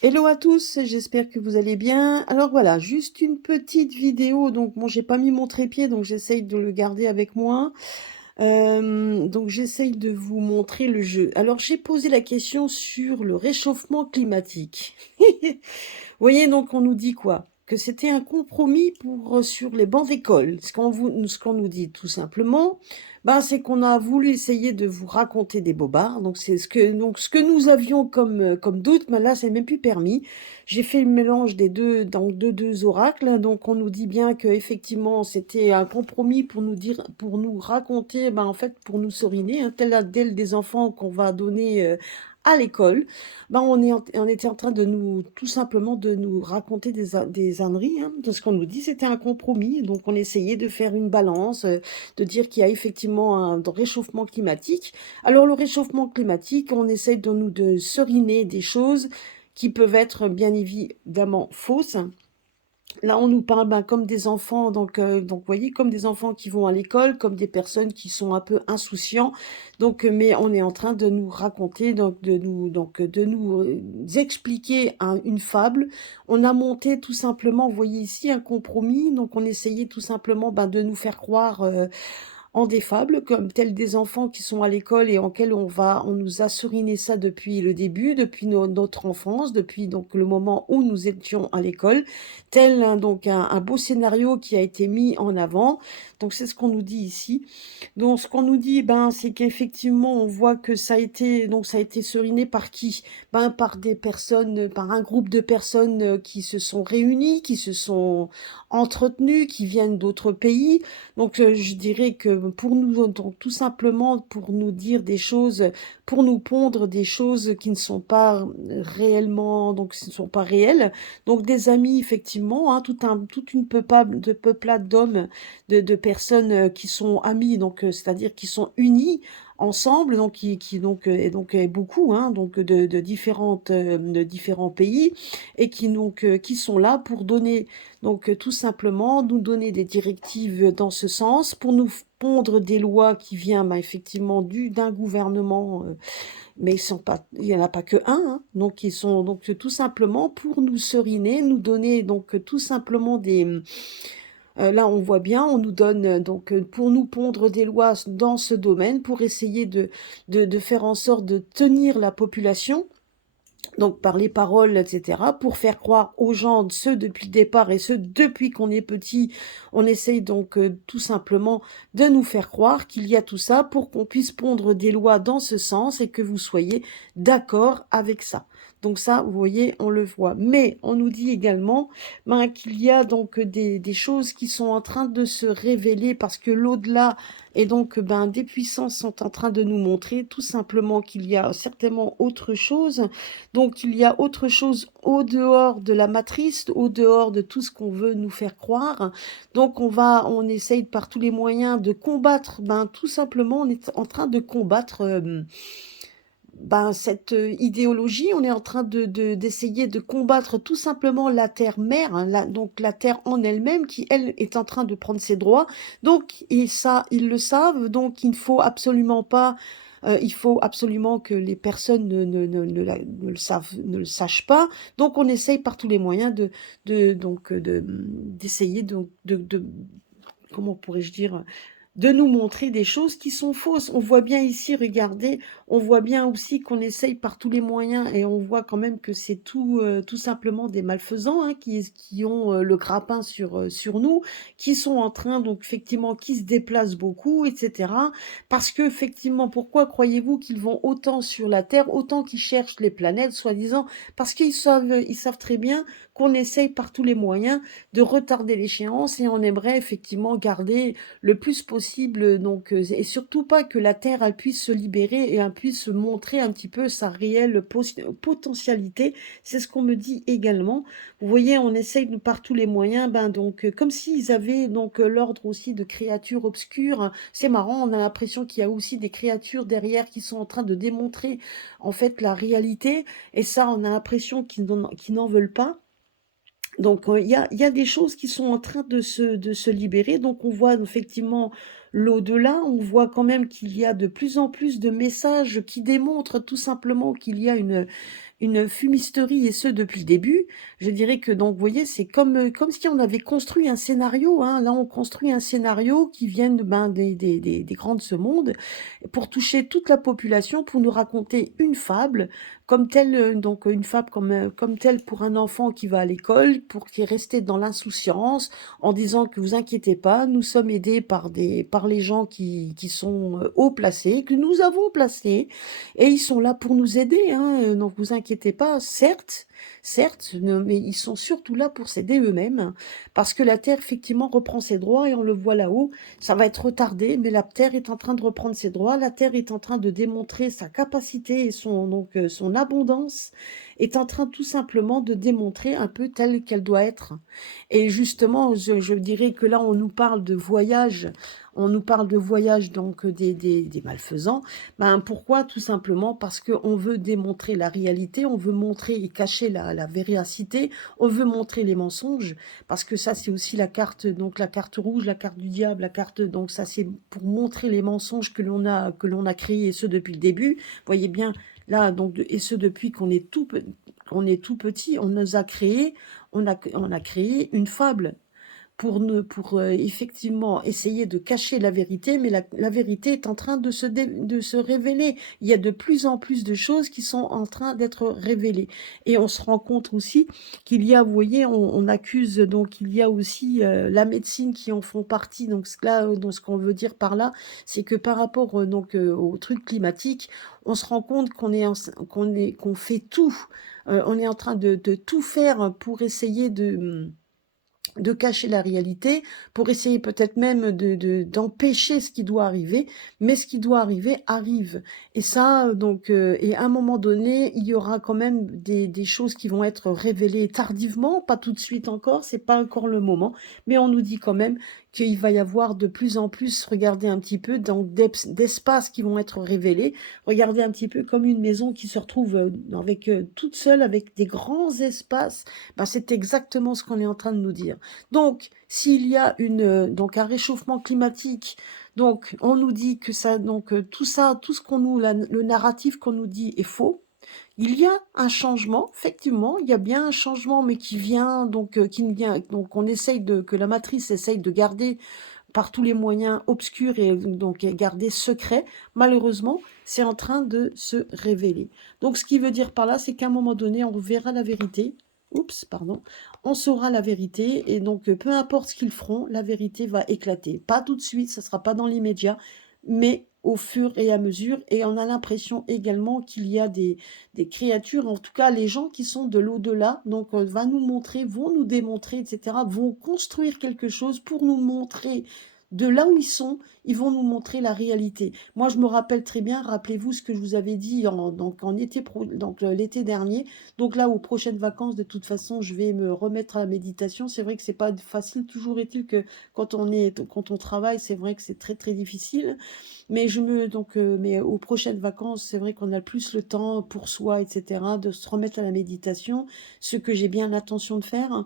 Hello à tous, j'espère que vous allez bien. Alors voilà, juste une petite vidéo. Donc bon, j'ai pas mis mon trépied, donc j'essaye de le garder avec moi. Donc j'essaye de vous montrer le jeu. Alors j'ai posé la question sur le réchauffement climatique. Vous voyez, donc on nous dit quoi? Que c'était un compromis pour sur les bancs d'école. Ce qu'on nous dit tout simplement, ben, c'est qu'on a voulu essayer de vous raconter des bobards. Donc c'est ce que nous avions comme doute, mais là c'est même plus permis. J'ai fait le mélange des deux dans deux oracles. Donc on nous dit bien que effectivement c'était un compromis pour nous dire, pour nous raconter, ben en fait pour nous soriner, hein, tel des enfants qu'on va donner à l'école. Ben, on était en train de nous, tout simplement, de nous raconter des âneries, hein, de ce qu'on nous dit, c'était un compromis. Donc, on essayait de faire une balance, de dire qu'il y a effectivement un réchauffement climatique. Alors, le réchauffement climatique, on essaye de seriner des choses qui peuvent être bien évidemment fausses. Là, on nous parle ben, comme des enfants, donc, vous voyez, comme des enfants qui vont à l'école, comme des personnes qui sont un peu insouciants. Donc, mais on est en train de nous raconter, de nous expliquer une fable. On a monté tout simplement, vous voyez ici, un compromis. Donc, on essayait tout simplement ben, de nous faire croire en des fables, comme tels des enfants qui sont à l'école et en quels on nous a seriné ça depuis le début, depuis notre enfance, depuis donc le moment où nous étions à l'école, tel donc un beau scénario qui a été mis en avant. Donc c'est ce qu'on nous dit ici. Donc ce qu'on nous dit, ben c'est qu'effectivement on voit que ça a été seriné par qui? Ben par des personnes, par un groupe de personnes qui se sont réunies, qui se sont entretenues, qui viennent d'autres pays. Donc, je dirais que pour nous, donc, tout simplement pour nous dire des choses, pour nous pondre des choses qui ne sont pas réellement, donc ce ne sont pas réelles. Donc, des amis, effectivement, hein, toute une peuplade d'hommes, de personnes qui sont amis, donc c'est-à-dire qui sont unis ensemble, donc beaucoup, hein, donc de différents pays, et qui sont là pour donner tout simplement, nous donner des directives dans ce sens pour nous pondre des lois qui viennent bah, effectivement d'un gouvernement, mais il n'y en a pas que un, hein. Donc ils sont donc tout simplement pour nous seriner, nous donner donc tout simplement là on voit bien, on nous donne pour nous pondre des lois dans ce domaine, pour essayer de faire en sorte de tenir la population donc par les paroles, etc., pour faire croire aux gens, ceux depuis le départ et ceux depuis qu'on est petit, on essaye donc tout simplement de nous faire croire qu'il y a tout ça pour qu'on puisse pondre des lois dans ce sens et que vous soyez d'accord avec ça. Donc ça, vous voyez, on le voit. Mais on nous dit également ben, qu'il y a donc des choses qui sont en train de se révéler parce que l'au-delà et donc ben, des puissances sont en train de nous montrer tout simplement qu'il y a certainement autre chose, donc il y a autre chose au dehors de la matrice, au dehors de tout ce qu'on veut nous faire croire. Donc on essaye par tous les moyens de combattre, ben tout simplement on est en train de combattre ben, cette idéologie, on est en train d'essayer de combattre tout simplement la terre-mère, hein, donc la terre en elle-même qui, elle, est en train de prendre ses droits. Donc, et ça, ils le savent, donc il ne faut absolument pas, il faut absolument que les personnes ne le sachent pas. Donc, on essaye par tous les moyens d'essayer comment pourrais-je dire, de nous montrer des choses qui sont fausses. On voit bien ici, regardez, on voit bien aussi qu'on essaye par tous les moyens et on voit quand même que c'est tout simplement des malfaisants hein, qui ont le grappin sur nous, qui sont en train, donc effectivement, qui se déplacent beaucoup, etc. Parce que, effectivement, pourquoi croyez-vous qu'ils vont autant sur la Terre, autant qu'ils cherchent les planètes, soi-disant? Parce ils savent très bien qu'on essaye par tous les moyens de retarder l'échéance et on aimerait effectivement garder le plus possible, donc, et surtout pas que la Terre elle puisse se libérer et elle puisse montrer un petit peu sa réelle potentialité. C'est ce qu'on me dit également. Vous voyez, on essaye par tous les moyens, ben donc comme s'ils avaient donc l'ordre aussi de créatures obscures. C'est marrant, on a l'impression qu'il y a aussi des créatures derrière qui sont en train de démontrer en fait la réalité, et ça, on a l'impression qu'ils n'en veulent pas. Donc, il y a des choses qui sont en train de se libérer. Donc, on voit effectivement l'au-delà. On voit quand même qu'il y a de plus en plus de messages qui démontrent tout simplement qu'il y a une fumisterie et ce depuis le début. Je dirais que donc vous voyez, c'est comme si on avait construit un scénario, hein. Là, on construit un scénario qui vient ben, des grands de ce monde pour toucher toute la population, pour nous raconter une fable comme telle, donc une fable comme telle pour un enfant qui va à l'école, pour qui est resté dans l'insouciance, en disant que vous inquiétez pas, nous sommes aidés par les gens qui sont haut placés, que nous avons placés, et ils sont là pour nous aider, hein, donc vous inquiétez pas, certes, mais ils sont surtout là pour s'aider eux-mêmes, parce que la Terre, effectivement, reprend ses droits, et on le voit là-haut, ça va être retardé, mais la Terre est en train de reprendre ses droits, la Terre est en train de démontrer sa capacité et son abondance, est en train tout simplement de démontrer un peu telle qu'elle doit être. Et justement, je dirais que là, on nous parle de voyage, donc des malfaisants. Ben, pourquoi? Tout simplement parce qu'on veut démontrer la réalité, on veut montrer et cacher la véracité, on veut montrer les mensonges, parce que ça, c'est aussi la carte, donc la carte rouge, la carte du diable, la carte, donc ça, c'est pour montrer les mensonges que l'on a créés, et ce depuis le début. Vous voyez bien, là, donc, et ce depuis qu'on est tout petit, on nous a créé, on a créé une fable pour effectivement essayer de cacher la vérité, mais la vérité est en train de se révéler. Il y a de plus en plus de choses qui sont en train d'être révélées. Et on se rend compte aussi qu'il y a, vous voyez, on accuse, donc il y a aussi la médecine qui en font partie. Donc là, donc, ce qu'on veut dire par là, c'est que par rapport au truc climatique, on se rend compte qu'on fait tout. On est en train de tout faire pour essayer de cacher la réalité, pour essayer peut-être même d'empêcher ce qui doit arriver, mais ce qui doit arriver arrive. Et ça, et à un moment donné, il y aura quand même des choses qui vont être révélées tardivement, pas tout de suite encore, c'est pas encore le moment, mais on nous dit quand même qu'il va y avoir de plus en plus, regardez un petit peu, donc d'espaces qui vont être révélés, regardez un petit peu comme une maison qui se retrouve toute seule, avec des grands espaces, ben, c'est exactement ce qu'on est en train de nous dire. Donc, s'il y a donc un réchauffement climatique, donc on nous dit que ça, tout ça, tout ce le narratif qu'on nous dit est faux. Il y a un changement, effectivement, il y a bien un changement, mais qui vient, on essaye que la matrice essaye de garder par tous les moyens obscurs et donc garder secret. Malheureusement, c'est en train de se révéler. Donc, ce qui veut dire par là, c'est qu'à un moment donné, on verra la vérité. Oups, pardon. On saura la vérité, et donc peu importe ce qu'ils feront, la vérité va éclater. Pas tout de suite, ça ne sera pas dans l'immédiat, mais au fur et à mesure. Et on a l'impression également qu'il y a des créatures, en tout cas les gens qui sont de l'au-delà, donc va nous montrer, vont nous démontrer, etc., vont construire quelque chose pour nous montrer de là où ils vont nous montrer la réalité. Moi, je me rappelle très bien, rappelez-vous ce que je vous avais dit en été l'été dernier. Donc là, aux prochaines vacances, de toute façon, je vais me remettre à la méditation. C'est vrai que c'est pas facile. Toujours est-il que quand on travaille, c'est vrai que c'est très très difficile. Mais mais aux prochaines vacances, c'est vrai qu'on a plus le temps pour soi, etc., de se remettre à la méditation, ce que j'ai bien l'intention de faire, hein.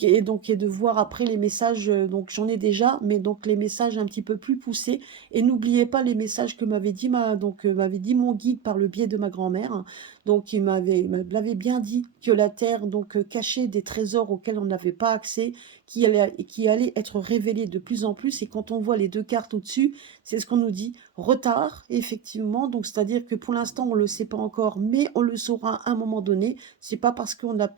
Et de voir après les messages, donc j'en ai déjà, mais donc les messages un petit peu plus poussés. Et n'oubliez pas les messages que m'avait dit mon guide par le biais de ma grand-mère, hein. Donc me l'avait bien dit, que la Terre cachait des trésors auxquels on n'avait pas accès, qui allaient être révélés de plus en plus. Et quand on voit les deux cartes au-dessus, c'est ce qu'on nous dit, retard, effectivement. Donc c'est-à-dire que pour l'instant, on ne le sait pas encore, mais on le saura à un moment donné. C'est pas parce qu'on n'a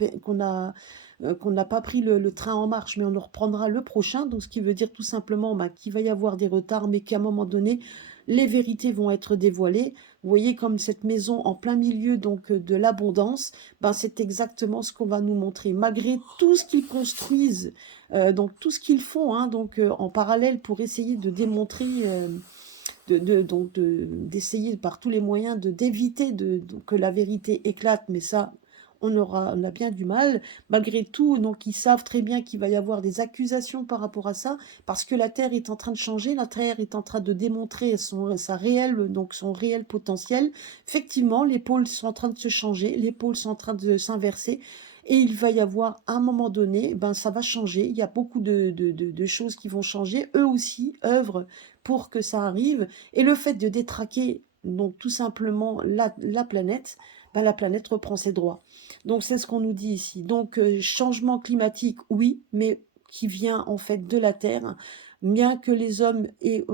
pas pris le train en marche, mais on le reprendra le prochain. Donc, ce qui veut dire tout simplement qu'il va y avoir des retards, mais qu'à un moment donné, les vérités vont être dévoilées. Vous voyez, comme cette maison en plein milieu de l'abondance, ben, c'est exactement ce qu'on va nous montrer. Malgré tout ce qu'ils construisent, tout ce qu'ils font, hein, en parallèle pour essayer de démontrer, d'essayer par tous les moyens d'éviter que la vérité éclate, mais ça, on a bien du mal. Malgré tout, donc ils savent très bien qu'il va y avoir des accusations par rapport à ça, parce que la Terre est en train de changer, la Terre est en train de démontrer son réel potentiel. Effectivement, les pôles sont en train de se changer, les pôles sont en train de s'inverser, et il va y avoir, à un moment donné, ben ça va changer. Il y a beaucoup de choses qui vont changer. Eux aussi œuvrent pour que ça arrive. Et le fait de détraquer donc tout simplement la planète, ben, la planète reprend ses droits. Donc c'est ce qu'on nous dit ici. Donc changement climatique, oui, mais qui vient en fait de la Terre, bien que les hommes aient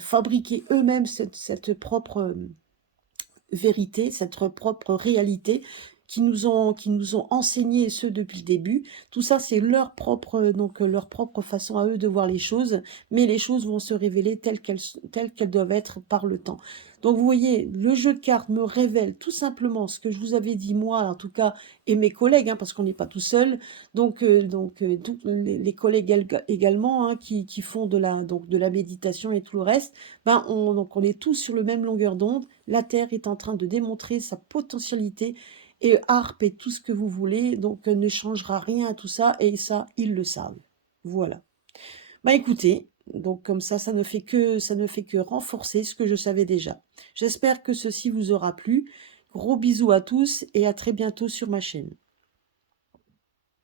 fabriqué eux-mêmes cette propre vérité, cette propre réalité qui nous ont enseigné, et ce depuis le début. Tout ça, c'est leur propre, donc leur propre façon à eux de voir les choses, mais les choses vont se révéler telles qu'elles doivent être par le temps. Donc vous voyez, le jeu de cartes me révèle tout simplement ce que je vous avais dit moi, en tout cas, et mes collègues, hein, parce qu'on n'est pas tout seul. Donc tous les collègues également, hein, qui font de la méditation et tout le reste, ben donc on est tous sur le même longueur d'onde. La Terre est en train de démontrer sa potentialité et Harp et tout ce que vous voulez, donc ne changera rien à tout ça, et ça, ils le savent. Voilà. Bah écoutez, donc comme ça ne fait que renforcer ce que je savais déjà. J'espère que ceci vous aura plu. Gros bisous à tous et à très bientôt sur ma chaîne.